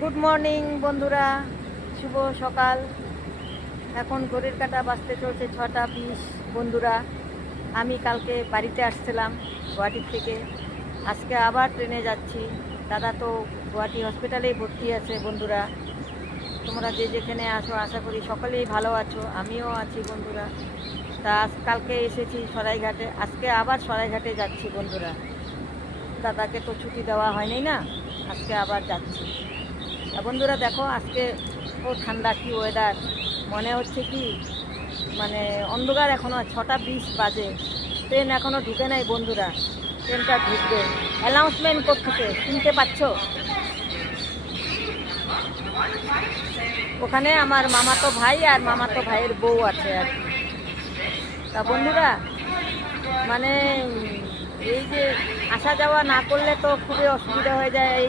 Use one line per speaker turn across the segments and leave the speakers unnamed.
Good morning বন্ধুরা। শুভ সকাল। এখন ঘড়ির কাটা বাজতে চলছে ছটা বিশ, বন্ধুরা। আমি কালকে বাড়িতে আসছিলাম গুয়াহাটির থেকে। আজকে আবার ট্রেনে যাচ্ছি। দাদা তো গুয়াহাটি হসপিটালেই ভর্তি আছে, বন্ধুরা। তোমরা যে যেখানে আসো, আশা করি সকলেই ভালো আছো। আমিও আছি, বন্ধুরা। তা আজ কালকে এসেছি সরাইঘাটে। আজকে আবার সরাইঘাটে যাচ্ছি, বন্ধুরা। দাদাকে তো ছুটি দেওয়া হয়নি না? আজকে আবার যাচ্ছি। বন্ধুরা দেখো, আজকে ও ঠান্ডা কি ওয়েদার মনে হচ্ছে কি মানে অন্ধকার এখনও ছটা বিশ বাজে। ট্রেন এখনও ঢুকে নাই বন্ধুরা। ট্রেনটা ঢুকবে। অ্যানাউন্সমেন্ট করতেছে, শুনতে পাচ্ছ? ওখানে আমার মামাতো ভাই আর মামাতো ভাইয়ের বউ আছে আর তা বন্ধুরা মানে এই যে আসা যাওয়া না করলে তো খুবই অসুবিধা হয়ে যায়। এই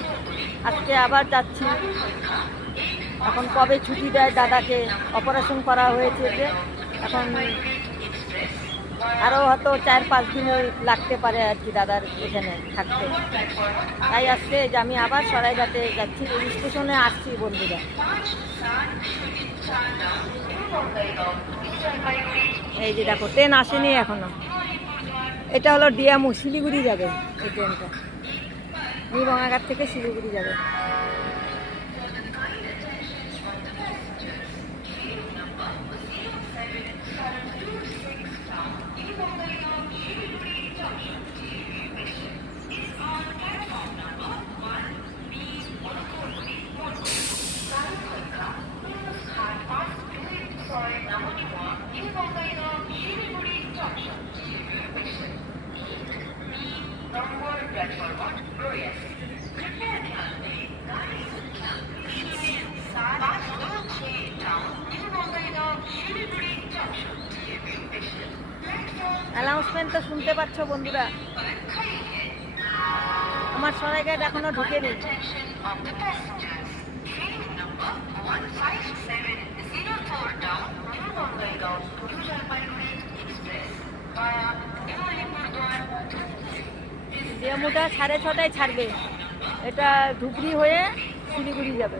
আজকে আবার যাচ্ছি। এখন কবে ছুটি দেয় দাদাকে? অপারেশন করা হয়েছে যে, এখন আরও হয়তো চার পাঁচ দিন লাগতে পারে আর কি দাদার এখানে থাকতে। তাই আজকে যে আমি আবার সরাইঘাটে যাচ্ছি স্টেশনে আসছি বন্ধুরা। এই যে দেখো ট্রেন আসেনি এখনও। এটা হলো ডিয়ামু, শিলিগুড়ি যাবে এই ট্রেনটা নিউ থেকে শিলিগুড়ি যাবে। শুনতে পাচ্ছ বন্ধুরা? আমার সরাইঘাট এখনও ঢুকেনি। ডিএমুটা সাড়ে ছটায় ছাড়বে। এটা ধুবড়ি হয়ে শিলিগুড়ি যাবে।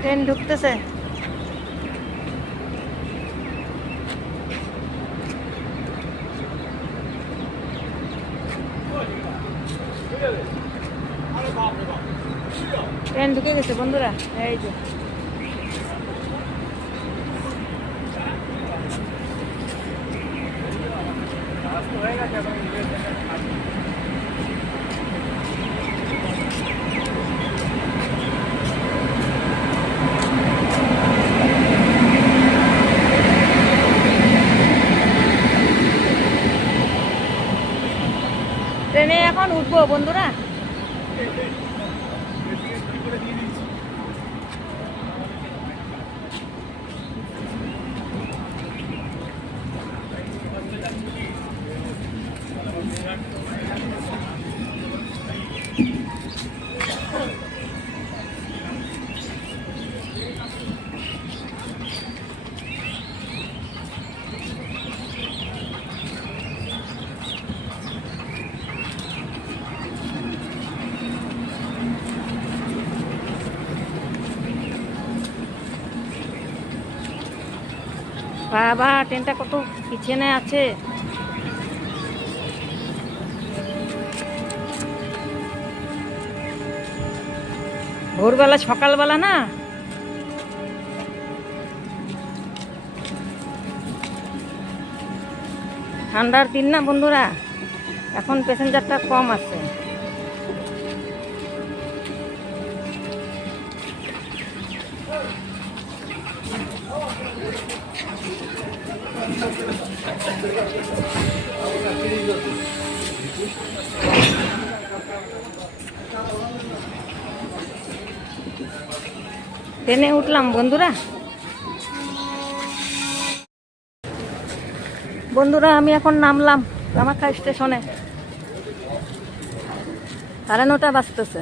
ট্রেন ঢুকতেছে। ট্রেন ঢুকে গেছে বন্ধুরা এই যে ট্রেনে এখন উঠবো বন্ধুরা? বাবা, ট্রেনটা কত পিছনে আছে? ভোরবেলা, সকালবেলা না? ঠান্ডার দিন না বন্ধুরা? এখন প্যাসেঞ্জারটা কম আছে। ট্রেনে উঠলাম, বন্ধুরা। বন্ধুরা, আমি এখন নামলাম কামাখ্যা স্টেশনে। সাড়ে নটা বাজতেছে।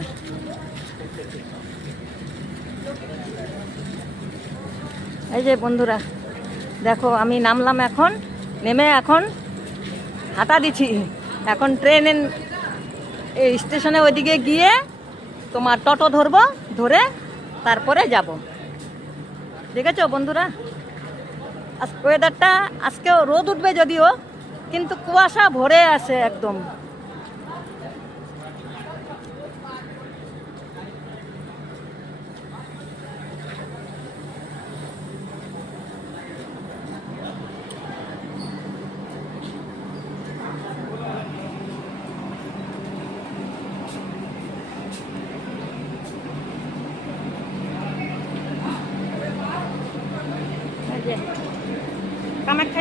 এই যে বন্ধুরা, দেখো, আমি নামলাম এখন। নেমে এখন হাঁটা দিচ্ছি। এখন ট্রেনে এই স্টেশনে ওইদিকে গিয়ে তোমার টোটো ধরবো, ধরে তারপরে যাব। ঠিক আছে বন্ধুরা? আজ ওয়েদারটা আজকেও রোদ উঠবে যদিও, কিন্তু কুয়াশা ভরে আছে একদম এই যে কামাখ্যা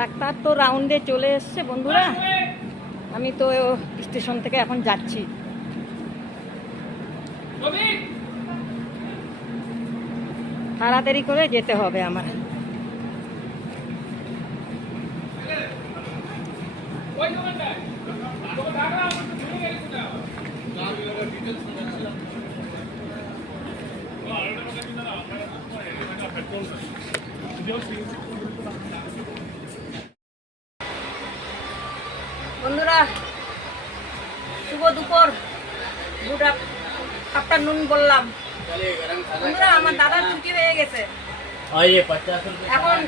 ডাক্তার তো রাউন্ডে চলে এসছে, বন্ধুরা। আমি তো স্টেশন থেকে এখন যাচ্ছি। তাড়াতাড়ি করে যেতে হবে আমার। বন্ধুরা দুপুর দুপুর। গুড আফটারনুন বললাম। আমার দাদার ছুটি হয়ে গেছে। এখন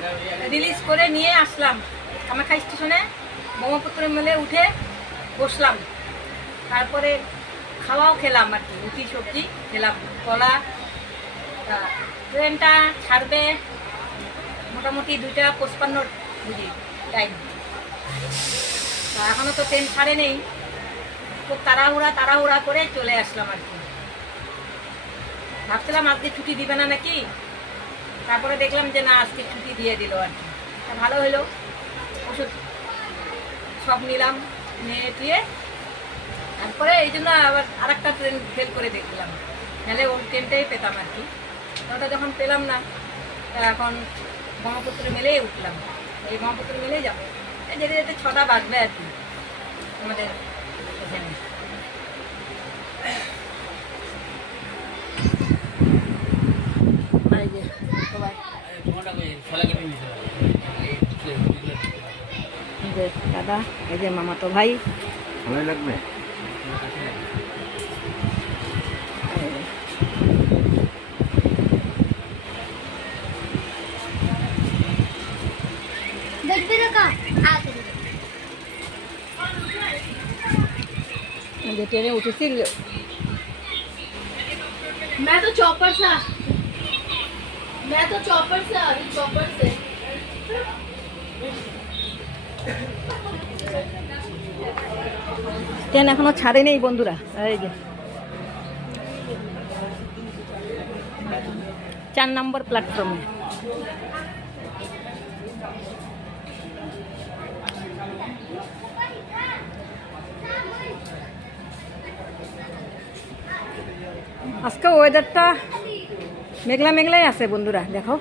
রিলিজ করে নিয়ে আসলাম। কামাখা স্টেশনে ব্রহ্মপুত্র মেলে উঠে বসলাম। তারপরে খাওয়াও খেলাম আর কি রুটি সবজি খেলাম। কলা ট্রেনটা ছাড়বে মোটামুটি দুইটা পঁচপান্ন টাইম টাইম এখনও তো ট্রেন ছাড়ে নেই। খুব তাড়াহুড়া তাড়াহুড়া করে চলে আসলাম আর কি। ভাবছিলাম আজকে ছুটি দিবে না নাকি? তারপরে দেখলাম যে না, আজকে ছুটি দিয়ে দিল আর কি। তা ভালো হলো। ওষুধ সব নিলাম, নিয়ে টুয়ে তারপরে এই জন্য আবার আরেকটা ট্রেন ফেল করে দেখলাম। নাহলে ওই ট্রেনটাই পেতাম আর কি। ওটা যখন পেলাম না, তা এখন ব্রহ্মপুত্র মেলেই উঠলাম। এই ব্রহ্মপুত্র মেলেই যাব। যেতে যেতে ছটা বাজবে আর কি। আমাদের এখানে এই যে সবাই এই যে দাদা এই যে মামাতো ভাই
ভালো লাগবে
দেখবি না কা হাত
এই যে ট্রেনে উঠেছি
मैं तो चॉपर से आ- मैं तो चॉपर से आ रही चॉपर से
ট্রেন এখনো ছাড়ে নেই বন্ধুরা এই যে চার নম্বর প্ল্যাটফর্মে আজকে ওয়েদারটা মেঘলা মেঘলাই আছে বন্ধুরা দেখো।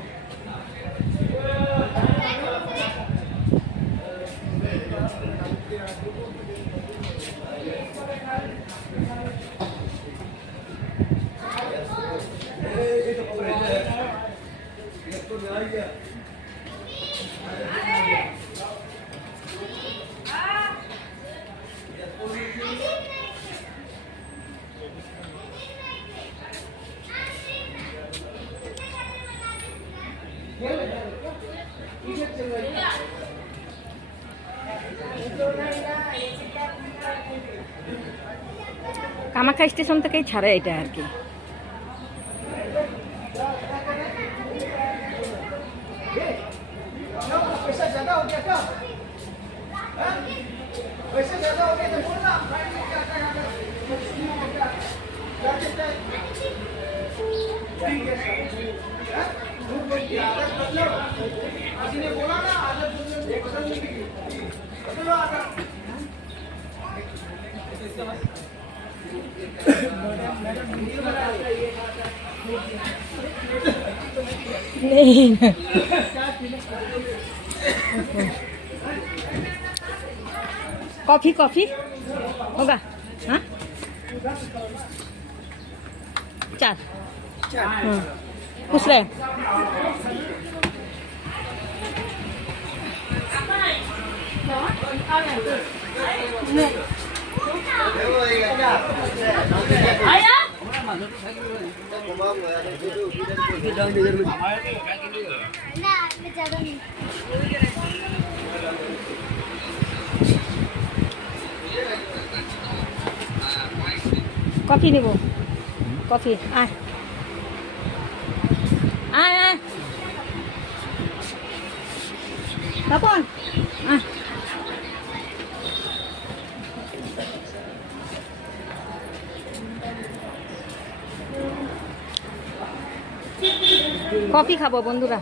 কামাখ্যা স্টেশন থেকেই ছাড়ে এটা আর কি। नहीं कॉफी कॉफी होगा हाँ चार हाँ पूछ रहे हैं কফি নেব কফি আয় আয় আয় তপন কফি খাবো বন্ধুরা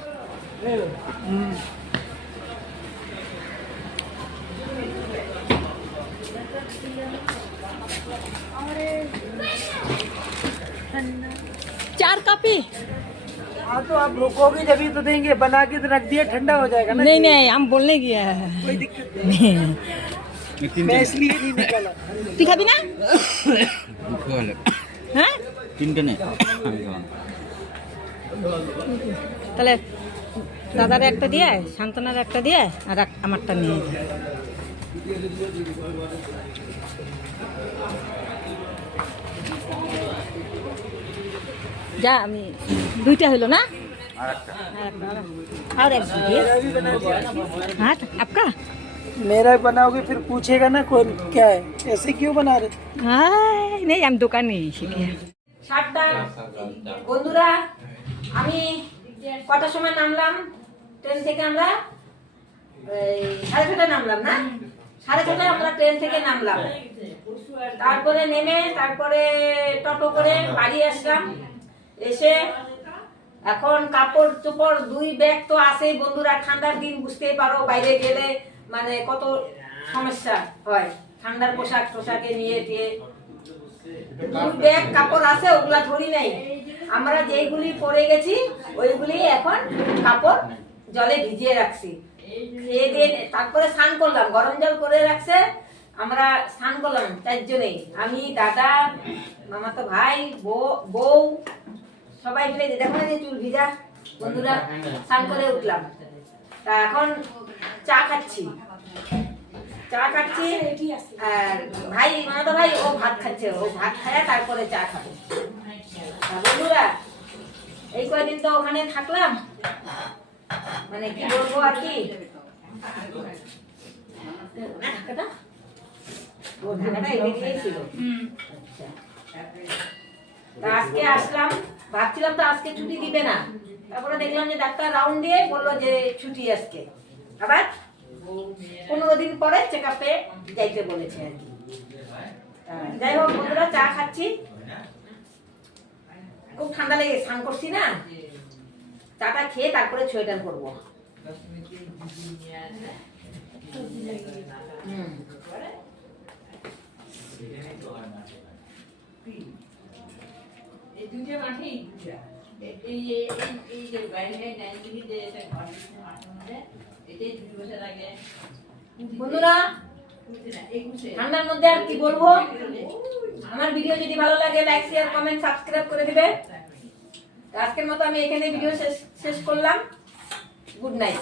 चार कॉफी
हाँ तो आप रुकोगे जब ही तो देंगे बना के तो रख दिया ठंडा हो जाएगा ना
नहीं नहीं हम बोलने गया है
कोई दिक्कत नहीं मैं इसलिए नहीं निकाला
তুই খাবি না হ্যাঁ
তিনটে নেই আমি খাওয়ানো।
তাহলে দাদার একটা দিয়ে শান্তনার একটা দিয়ে আর এক- আমারটা নিয়ে যা। যা আমি দুইটা হলো না আর একটা, আর এক দুটি
मेरा भी बना दिया
हाँ आपका
मेरा भी बनाओगे फिर पूछेगा ना कौन क्या है ऐसे क्यों बना रहे
হাই, নেই আমি দোকানে শিখে সাতটা বন্ধুরা আমি কটার সময় নামলাম? ট্রেন থেকে আমরা সাড়ে ছটায় নামলাম না? সাড়ে ছটায় আমরা ট্রেন থেকে নামলাম। তারপরে নেমে, তারপরে টোটো করে বাড়ি আসলাম। এসে এখন কাপড় চোপড় দুই ব্যাগ তো আছেই বন্ধুরা, ঠান্ডার দিন বুঝতেই পারো, বাইরে গেলে মানে কত সমস্যা হয়। ঠান্ডার পোশাক টোশাকে নিয়ে দিয়ে দুই ব্যাগ কাপড় আছে, ওগুলা ধরি নাই। আমরা যেইগুলি পরে গেছি, ওইগুলি এখন কাপড় জলে ভিজিয়ে রাখছি। খেয়ে দিয়ে তারপরে স্নান করলাম, গরম জল করে রাখছে, আমরা স্নান করলাম, চারজনেই। আমি, দাদা, মামাতো ভাই, বউ সবাই মিলে দেখো যে চুল ভিজা, বন্ধুরা, স্নান করে উঠলাম। তা এখন চা খাচ্ছি। চা খাচ্ছি, আর ভাই, মামাতো ভাই, ও ভাত খাচ্ছে, ও ভাত খায় তারপরে চা খাবে। তা বন্ধুরা, এই কয়দিন তো ওখানে থাকলাম। মানে কি বলব আর কি? ঢাকাটা আচ্ছা। তা আজকে আসলাম, ভাবছিলাম তো আজকে ছুটি দিবে না। তারপরে দেখলাম যে ডাক্তার রাউন্ড দিয়ে বলল যে ছুটি আজকে। আবার পনেরো দিন পরে চেক আপে যাইতে বলেছে আর কি। যাই হোক, বন্ধুরা, চা খাচ্ছি। খুব ঠান্ডা লেগে স্নান করছি না? চাটা খেয়ে তারপরে সোয়েটার হুম বন্ধুরা, ঠান্ডার মধ্যে আর কি বলব? আমার ভিডিও যদি ভালো লাগে লাইক শেয়ার কমেন্ট সাবস্ক্রাইব করে দিবে। আজকের মতো আমি এখানে ভিডিও শেষ শেষ করলাম। Good night